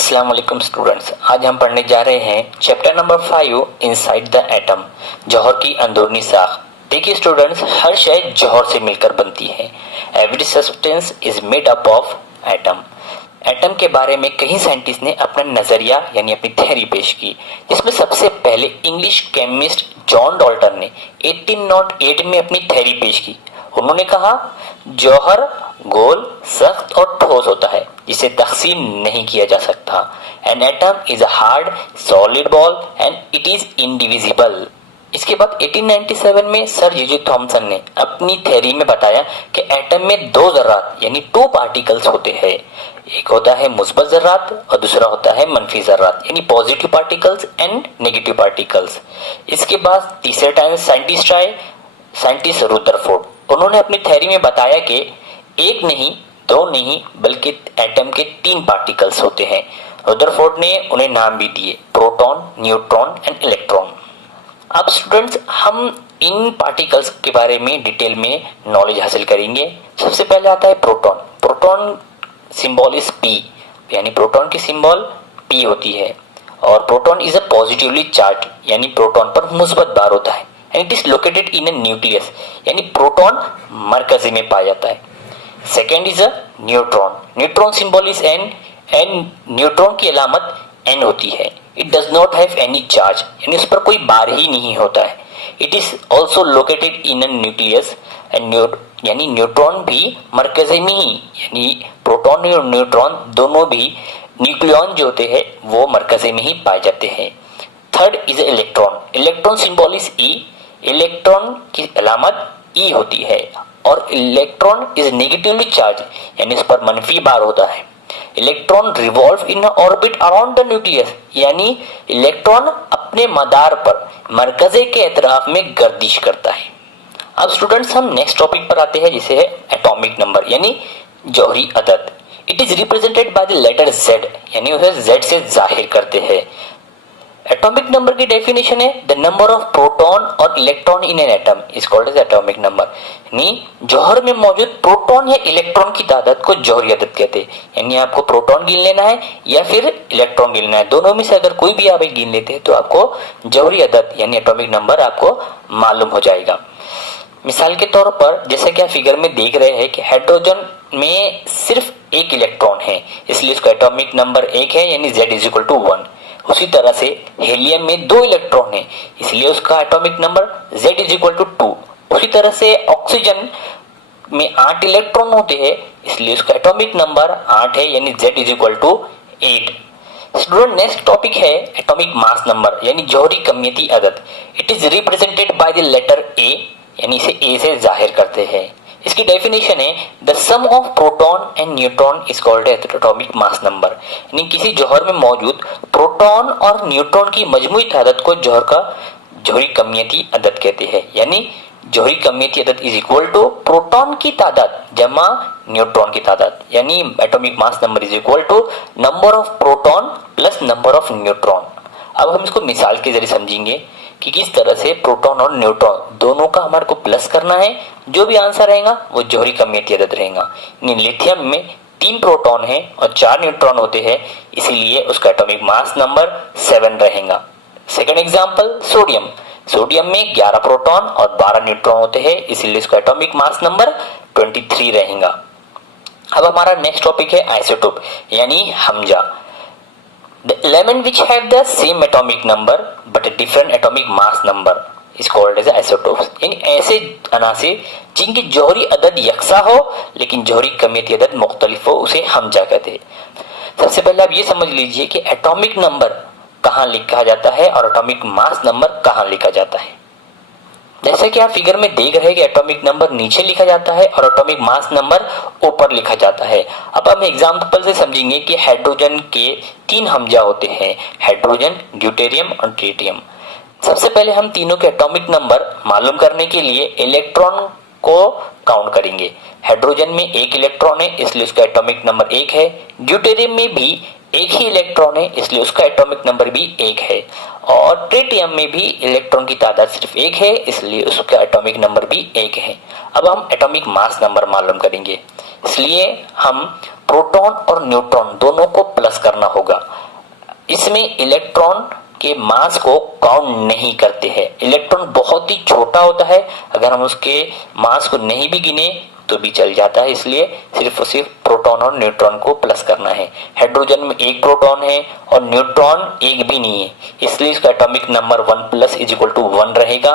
अस्सलाम वालेकुम स्टूडेंट्स, आज हम पढ़ने जा रहे हैं chapter number 5 inside the atom, जौहर की अंदरूनी साख। देखिए स्टूडेंट्स, हर शय जौहर से मिलकर बनती है। Every substance is made up of atom. Atom के बारे में कई साइंटिस्ट ने अपना नजरिया यानी अपनी थ्योरी पेश की, जिसमें सबसे पहले इंग्लिश केमिस्ट जॉन डाल्टन ने 1808 में अपनी थ्योरी पेश की। उन्होंने कहा, जौहर गोल, सख्त और ठोस होता है जिसे तकसीम नहीं किया जा सकता। N atom is a hard solid ball and it is indivisible. इसके बाद 1897 में सर जे जे थॉमसन ने अपनी थ्योरी में बताया कि एटम में दो जर्रात यानी टू पार्टिकल्स होते हैं। एक होता है मुस्बत जर्रात और दूसरा होता है मनफी जर्रात यानी positive particles and negative particles. इसके बाद तीसरे टाइम साइंटिस्ट रुदरफोर्ड, उन्होंने अपनी थ्योरी में बताया कि एक नहीं, दो नहीं, बल्कि एटम के 3 पार्टिकल्स होते हैं। रुदरफोर्ड ने उन्हें नाम भी दिए, प्रोटॉन, न्यूट्रॉन एंड इलेक्ट्रॉन। अब स्टूडेंट्स, हम इन पार्टिकल्स के बारे में डिटेल में नॉलेज हासिल करेंगे। सबसे पहले आता है proton. Proton symbol is P, यानी प्रोटॉन की सिंबल पी होती है। और proton is a positively charge, यानी प्रोटॉन पर मुस्बत भार होता है। And it is located in A nucleus, यानी प्रोटॉन मरकजी में पाया जाता है। Second is a neutron. Neutron symbol is an, and neutron की अलामत एन होती है। It does not have any charge, यानी उस पर कोई बार ही नहीं होता है। It is also located in a nucleus and यानी न्यूट्रॉन भी मरकज़े में ही, यानी प्रोटॉन और न्यूट्रॉन दोनों भी न्यूक्लियॉन जो होते हैं वो मरकज़े में ही पाए जाते हैं। Third is electron. Electron symbol is E. Electron की अलामत ई होती है और इलेक्ट्रॉन इज नेगेटिवली चार्ज, यानी इस पर मनफी बार होता है। Electron revolve in orbit around the nucleus, यानी इलेक्ट्रॉन अपने मदार पर मरकजे के एतराफ में गर्दिश करता है। अब स्टूडेंट्स, हम नेक्स्ट टॉपिक पर आते हैं, जिसे है एटॉमिक नंबर यानी जौहरी अदद। It is represented by the letter Z, यानी उसे Z से जाहिर करते हैं। एटॉमिक नंबर की डेफिनेशन है द नंबर ऑफ प्रोटॉन और electron in an atom is called as atomic number. यानी जौहर में मौजूद प्रोटॉन या इलेक्ट्रॉन की तादाद को जौहरी अदद कहते हैं। यानी आपको प्रोटॉन गिन लेना है या फिर इलेक्ट्रॉन गिन लेना है, दोनों में से अगर कोई भी आप एक गिन लेते हैं तो आपको जौहरी अदद यानी एटॉमिक नंबर आपको मालूम हो जाएगा। मिसाल के तौर पर जैसे कि आप फिगर में देख रहे हैं कि हाइड्रोजन में सिर्फ एक इलेक्ट्रॉन है, इसलिए इसका एटॉमिक नंबर 1 है, यानी Z इज इक्वल टू 1। उसी तरह से हीलियम में 2 इलेक्ट्रॉन है, इसलिए उसका atomic number Z is equal to 2। उसी तरह से ऑक्सीजन में 8 इलेक्ट्रॉन होते हैं, इसलिए उसका एटॉमिक नंबर 8 है, यानी Z is equal to 8। Student, next topic है एटॉमिक मास नंबर यानी जौहरी कमियती अदद। It is represented by the letter A, यानी इसे A से जाहिर करते हैं। इसकी डेफिनेशन है the sum of proton and neutron is called atomic mass number. यानी किसी जौहर में मौजूद प्रोटॉन और न्यूट्रॉन की मजमूई तादाद को जौहर का जौहरी कमियती अदद कहते हैं। यानी जौहरी कमियती अदद इज इक्वल टू प्रोटॉन की तादाद जमा न्यूट्रॉन की तादाद, यानी atomic mass number is equal to number of proton plus number of neutron. अब हम इसको मिसाल के जरिए समझेंगे कि किस तरह से प्रोटॉन और न्यूट्रॉन दोनों का हमारे को प्लस करना है। जो भी आंसर रहेगा वो जौहरी कमियती अदद रहेगा। लिथियम में 3 प्रोटॉन है और 4 न्यूट्रॉन होते हैं, इसीलिए उसका एटॉमिक मास नंबर 7 रहेगा। Second example, sodium. सोडियम में 11 प्रोटॉन और 12 न्यूट्रॉन होते हैं, इसीलिए उसका एटॉमिक मास नंबर 23 रहेगा। अब हमारा नेक्स्ट टॉपिक है आइसोटोप यानी Hamza. The element which have the same atomic number but a different atomic mass number is called as isotopes। यानी ऐसे अनासिर जिनकी जौहरी अदद यकसा हो लेकिन जौहरी कमियती अदद मुख्तलिफ हो, उसे हमजा कहते हैं। सबसे पहले आप ये समझ लीजिए कि एटॉमिक नंबर कहाँ लिखा जाता है और एटॉमिक मास नंबर कहाँ लिखा जाता है। जैसे कि आप फिगर में देख रहे हैं कि एटॉमिक नंबर नीचे लिखा जाता है और एटॉमिक मास नंबर ऊपर लिखा जाता है। अब हम एग्जांपल से समझेंगे कि हाइड्रोजन के 3 हमजा होते हैं, हाइड्रोजन, ड्यूटेरियम और ट्रिटियम। सबसे पहले हम तीनों के एटॉमिक नंबर मालूम करने के लिए इलेक्ट्रॉन को काउंट करेंगे। हाइड्रोजन में 1 इलेक्ट्रॉन है, इसलिए उसका एटॉमिक नंबर 1 है। ड्यूटेरियम में भी 1 ही इलेक्ट्रॉन है, इसलिए उसका एटॉमिक नंबर भी 1 है। और ट्रिटियम में भी इलेक्ट्रॉन की तादाद सिर्फ 1 है, इसलिए उसका एटॉमिक नंबर भी 1 है। अब हम एटॉमिक मास नंबर मालूम करेंगे, इसलिए हम प्रोटॉन और न्यूट्रॉन दोनों को प्लस करना होगा। इसमें इलेक्ट्रॉन के मास को काउंट नहीं करते हैं। इलेक्ट्रॉन बहुत ही छोटा होता है, अगर हम उसके मास को नहीं भी गिने तो भी चल जाता है, इसलिए सिर्फ और सिर्फ प्रोटॉन और न्यूट्रॉन को प्लस करना है। हाइड्रोजन में एक प्रोटॉन है और न्यूट्रॉन एक भी नहीं है, इसलिए इसका atomic number 1 plus is equal to 1 रहेगा।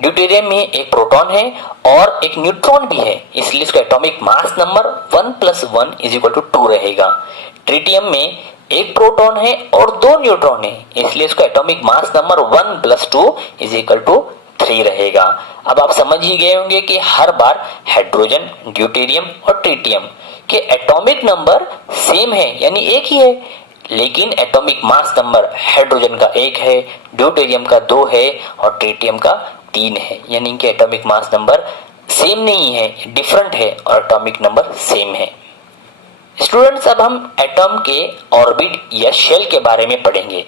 ड्यूटेरियम में एक प्रोटॉन है और एक न्यूट्रॉन भी है, इसलिए इसका atomic mass number 1 plus 1 is equal to 2 रहेगा। ट्रिटियम में एक प्रोटॉन है और 2 न्यूट्रॉन है, इसलिए इसका atomic mass number 1 plus 2 is equal to 3 रहेगा। अब आप समझ ही गए होंगे कि हर बार हाइड्रोजन, ड्यूटेरियम और ट्रिटियम के एटॉमिक नंबर सेम है, यानी एक ही है, लेकिन एटॉमिक मास नंबर हाइड्रोजन का 1 है, ड्यूटेरियम का 2 है और ट्रिटियम का 3 है, यानी कि एटॉमिक मास नंबर सेम नहीं है, डिफरेंट है और एटॉमिक नंबर सेम है। स्टूडेंट्स, अब हम एटॉम के ऑर्बिट या शेल के बारे में पढ़ेंगे।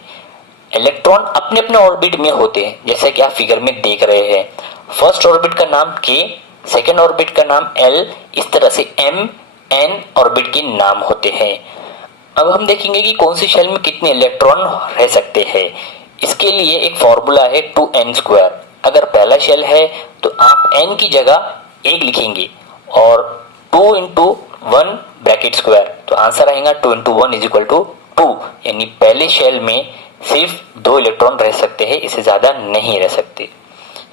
इलेक्ट्रॉन अपने अपने ऑर्बिट में होते हैं, जैसे कि आप फिगर में देख रहे हैं। फर्स्ट ऑर्बिट का नाम K, सेकेंड ऑर्बिट का नाम L, इस तरह से M, N ऑर्बिट के नाम होते हैं। अब हम देखेंगे कि कौन सी शेल में कितने इलेक्ट्रॉन रह सकते हैं। इसके लिए एक फॉर्मूला है 2n²। अगर पहला शेल है तो आप n की जगह 1 लिखेंगे और 2 इंटू 1 ब्रैकेट स्क्वायर, तो आंसर आएगा 2 इंटू 1 इज इक्वल टू 2, यानी पहले शेल में सिर्फ 2 इलेक्ट्रॉन रह सकते हैं, इससे ज्यादा नहीं रह सकते।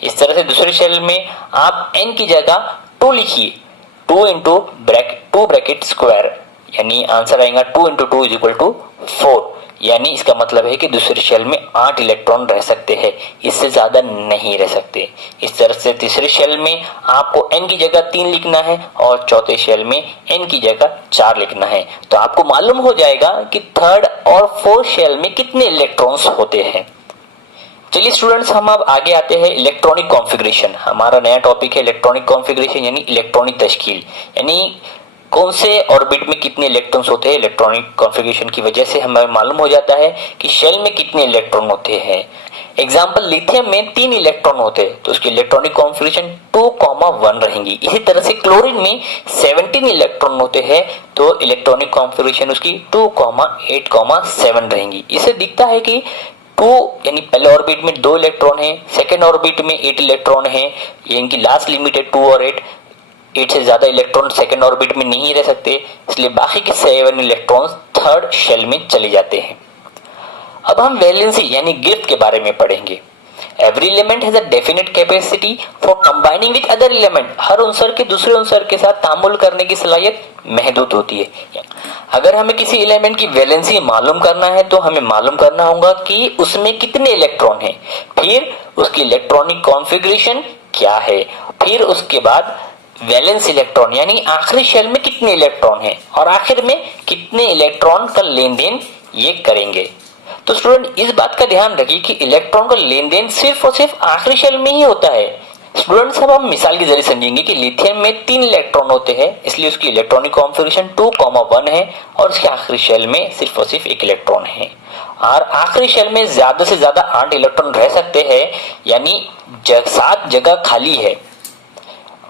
इस तरह से दूसरे शेल में आप n की जगह 2 लिखिए, 2 इंटू 2 ब्रैकेट स्क्वायर, यानी आंसर आएगा 2 इंटू 2 इज इक्वल टू 4, यानी इसका मतलब है कि दूसरे शेल में 8 इलेक्ट्रॉन रह सकते हैं, इससे ज्यादा नहीं रह सकते। इस तरह से तीसरे शेल में आपको n की जगह 3 लिखना है और चौथे शेल में n की जगह 4 लिखना है, तो आपको मालूम हो जाएगा कि थर्ड और फोर्थ शेल में कितने इलेक्ट्रॉन्स होते हैं। चलिए स्टूडेंट्स, हम अब आगे आते हैं इलेक्ट्रॉनिक कॉन्फ़िगरेशन। हमारा नया टॉपिक है इलेक्ट्रॉनिक कॉन्फ़िगरेशन, यानी इलेक्ट्रॉनिक तश्कील, यानी कौन से ऑर्बिट में कितने इलेक्ट्रॉन्स होते हैं। इलेक्ट्रॉनिक कॉन्फ़िगरेशन की वजह से हमें मालूम हो जाता है कि शेल में कितने इलेक्ट्रॉन होते हैं। एग्जाम्पल, लिथियम में 3 इलेक्ट्रॉन होते हैं तो उसकी इलेक्ट्रॉनिक कॉन्फ़िगरेशन 2,1 रहेंगी। इसी तरह से क्लोरीन में 17 इलेक्ट्रॉन होते हैं तो इलेक्ट्रॉनिक कॉन्फ़िगरेशन उसकी 2,8,7 रहेंगी। इससे दिखता है कि 2 यानी पहले ऑर्बिट में 2 इलेक्ट्रॉन है, सेकेंड ऑर्बिट में 8 इलेक्ट्रॉन है, ये इनकी लास्ट लिमिट है 2 और 8 से ज्यादा इलेक्ट्रॉन सेकेंड ऑर्बिट में नहीं रह सकते, इसलिए बाकी के 7 इलेक्ट्रॉन्स थर्ड शेल में चले जाते हैं। अब हम वैलेंसी यानी गिफ्ट के बारे में पढ़ेंगे। Every element has a definite capacity for combining with other element. हर उनसर के दूसरे उनसर के साथ तामुल करने की सलाहियत महदूद होती है। अगर हमें किसी एलिमेंट की वैलेंसी मालूम करना है तो हमें मालूम करना होगा कि उसमें कितने इलेक्ट्रॉन हैं, फिर उसकी इलेक्ट्रॉनिक कॉन्फ़िगरेशन क्या है, फिर उसके बाद वैलेंस इलेक्ट्रॉन यानी आखिरी शेल में कितने इलेक्ट्रॉन हैं और आखिर में कितने इलेक्ट्रॉन का लेन देन ये करेंगे। तो स्टूडेंट, इस बात का ध्यान रखिए कि इलेक्ट्रॉन का लेन देन सिर्फ और सिर्फ आखिरी शेल में ही होता है। स्टूडेंट्स, अब हम मिसाल के जरिए समझेंगे कि लिथियम में 3 इलेक्ट्रॉन होते हैं, इसलिए उसकी इलेक्ट्रॉनिक कॉन्फ़िगरेशन 2,1 है और उसके आखिरी शेल में सिर्फ और सिर्फ 1 इलेक्ट्रॉन है और आखिरी शेल में ज्यादा से ज्यादा 8 इलेक्ट्रॉन रह सकते हैं, यानी 7 जगह खाली है।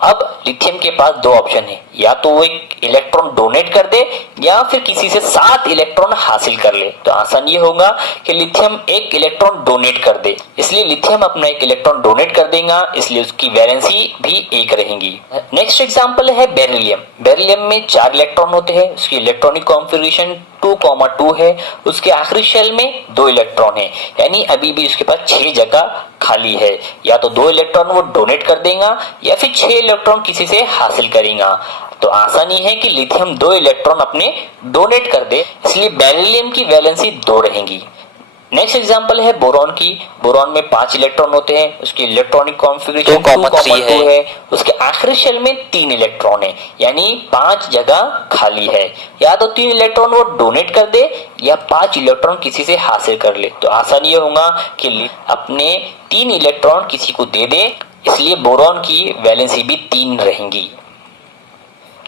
अब लिथियम के पास 2 ऑप्शन है, या तो वो एक इलेक्ट्रॉन डोनेट कर दे या फिर किसी से 7 इलेक्ट्रॉन हासिल कर ले। तो आसान ये होगा कि लिथियम 1 इलेक्ट्रॉन डोनेट कर दे, इसलिए लिथियम अपना 1 इलेक्ट्रॉन डोनेट कर देगा, इसलिए उसकी वैलेंसी भी 1 रहेगी। नेक्स्ट एग्जांपल है बेरिलियम। बेरिलियम में 4 इलेक्ट्रॉन होते हैं, उसकी इलेक्ट्रॉनिक कॉन्फ़िगरेशन 2,2 है, उसके आखिरी शेल में 2 इलेक्ट्रॉन है, यानी अभी भी उसके पास 6 जगह खाली है। या तो 2 इलेक्ट्रॉन वो डोनेट कर देगा या फिर 6 इलेक्ट्रॉन किसी से हासिल करेगा। तो आसानी है कि लिथियम 2 इलेक्ट्रॉन अपने डोनेट कर दे, इसलिए बेरिलियम की वैलेंसी 2 रहेगी। नेक्स्ट एग्जांपल है बोरॉन की। बोरॉन में 5 इलेक्ट्रॉन होते हैं, उसकी इलेक्ट्रॉनिक कॉन्फ़िगरेशन 2,3 है, उसके आखिरी शेल में 3 इलेक्ट्रॉन है, यानी 5 जगह खाली है। या तो 3 इलेक्ट्रॉन वो डोनेट कर दे या 5 इलेक्ट्रॉन किसी से हासिल कर ले। तो आसान ये होगा कि अपने 3 इलेक्ट्रॉन किसी को दे दे, इसलिए बोरॉन की वैलेंसी भी 3 रहेंगी।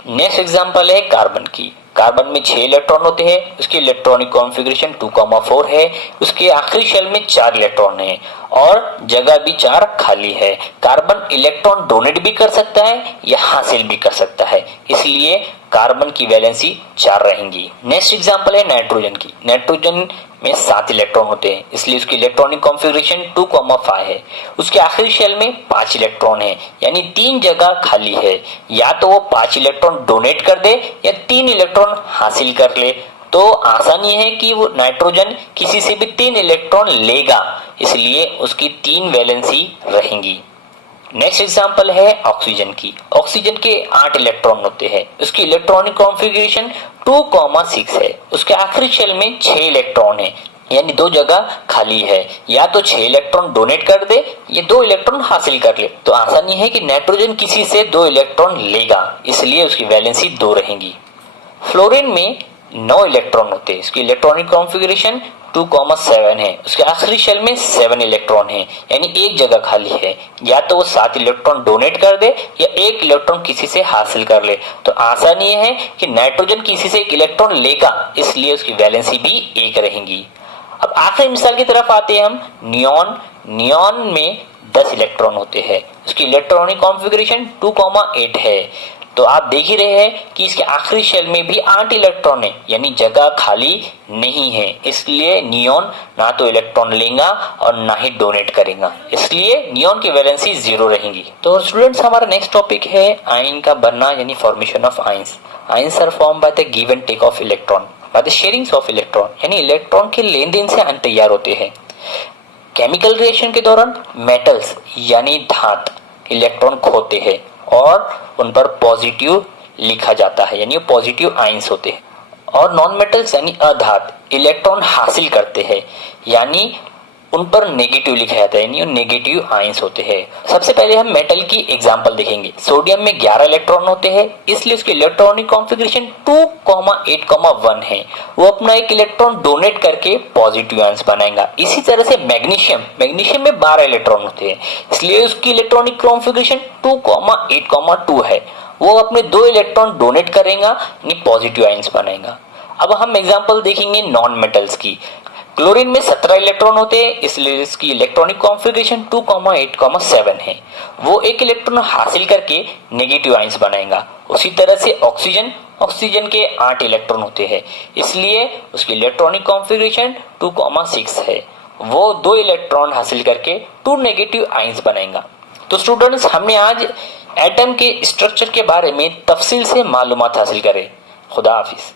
नेक्स्ट एग्जांपल है कार्बन की। कार्बन में 6 इलेक्ट्रॉन होते हैं, उसकी इलेक्ट्रॉनिक कॉन्फ़िगरेशन 2,4 है, उसके आखिरी शेल में 4 इलेक्ट्रॉन है और जगह भी 4 खाली है। कार्बन इलेक्ट्रॉन डोनेट भी कर सकता है या हासिल भी कर सकता है, इसलिए कार्बन की वैलेंसी 4 रहेंगी। नेक्स्ट एग्जांपल है नाइट्रोजन की। नाइट्रोजन में 7 इलेक्ट्रॉन होते हैं, इसलिए उसकी इलेक्ट्रॉनिक कॉन्फ़िगरेशन 2,5 है। उसके आखिरी शेल में 5 इलेक्ट्रॉन है, यानी 3 जगह खाली है। या तो वो 5 इलेक्ट्रॉन डोनेट कर दे या 3 इलेक्ट्रॉन हासिल कर ले। तो आसानी है कि वो नाइट्रोजन किसी से भी 3 इलेक्ट्रॉन लेगा, इसलिए उसकी 3 वैलेंसी रहेंगी। नेक्स्ट एग्जांपल है ऑक्सीजन की। ऑक्सीजन के 8 इलेक्ट्रॉन होते हैं, उसकी इलेक्ट्रॉनिक कॉन्फ़िगरेशन 2,6 है। उसके आखिरी शेल में 6 इलेक्ट्रॉन है, यानी 2 जगह खाली है। या तो 6 इलेक्ट्रॉन डोनेट कर दे या 2 इलेक्ट्रॉन हासिल कर ले। तो आसानी है कि नाइट्रोजन किसी से 2 इलेक्ट्रॉन लेगा, इसलिए उसकी वैलेंसी 2 रहेंगी। फ्लोरीन में 9 इलेक्ट्रॉन होते हैं, इसकी इलेक्ट्रॉनिक कॉन्फ़िगरेशन 2,7 है। उसके आखिरी शेल में 7 इलेक्ट्रॉन है, यानी 1 जगह खाली है। या तो वो 7 इलेक्ट्रॉन डोनेट कर दे या 1 इलेक्ट्रॉन किसी से हासिल कर ले। तो आसानी है कि नाइट्रोजन किसी से 1 इलेक्ट्रॉन लेगा, इसलिए उसकी वैलेंसी भी 1 रहेंगी। अब आखिरी मिसाल की तरफ आते हैं हम। नियॉन। नियॉन में 10 इलेक्ट्रॉन होते हैं, उसकी इलेक्ट्रॉनिक कॉन्फ़िगरेशन 2,8 है। तो आप देख ही रहे हैं कि इसके आखिरी शेल में भी 8 इलेक्ट्रॉन है, यानी जगह खाली नहीं है। इसलिए नियॉन ना तो इलेक्ट्रॉन लेगा और ना ही डोनेट करेगा, इसलिए नियॉन की वैलेंसी 0 रहेंगी। तो स्टूडेंट्स, हमारा नेक्स्ट टॉपिक है आयन का बनना, यानी formation of ions. Ions are form by the give and take of electron, by the sharing of electron, यानी इलेक्ट्रॉन के लेन देन से आयन तैयार होते हैं। केमिकल रिएक्शन के दौरान मेटल्स यानी धात इलेक्ट्रॉन खोते हैं और उन पर पॉजिटिव लिखा जाता है, यानी पॉजिटिव आयंस होते हैं। और नॉन मेटल्स यानी अधात इलेक्ट्रॉन हासिल करते हैं, यानी उन पर नेगेटिव लिखा जाता है, यानी नेगेटिव आयंस होते हैं। सबसे पहले हम मेटल की एग्जांपल देखेंगे। सोडियम में 11 इलेक्ट्रॉन होते हैं, इसलिए उसकी इलेक्ट्रॉनिक कॉन्फ़िगरेशन 2,8,1 है। वो अपना 1 इलेक्ट्रॉन डोनेट करके पॉजिटिव आयंस बनाएगा। इसी तरह से मैग्नीशियम में 12 इलेक्ट्रॉन होते हैं, इसलिए उसकी इलेक्ट्रॉनिक कॉन्फ़िगरेशन 2,8,2 है। वो अपने 2 इलेक्ट्रॉन डोनेट करेगा, यानी पॉजिटिव आयंस बनाएगा। अब हम एग्जांपल देखेंगे नॉन मेटल्स की। क्लोरीन में 17 इलेक्ट्रॉन होते हैं, इसलिए इसकी इलेक्ट्रॉनिक कॉन्फ़िगरेशन 2,8,7 है। वो 1 इलेक्ट्रॉन हासिल करके नेगेटिव आयंस बनाएगा। उसी तरह से ऑक्सीजन के 8 इलेक्ट्रॉन होते हैं, इसलिए उसकी इलेक्ट्रॉनिक कॉन्फ़िगरेशन 2,6 है। वो 2 इलेक्ट्रॉन हासिल करके 2 नेगेटिव आयंस बनाएगा। तो स्टूडेंट्स, हमने आज एटम के स्ट्रक्चर के बारे में तफसील से मालूमात हासिल करे। खुदा हाफिज।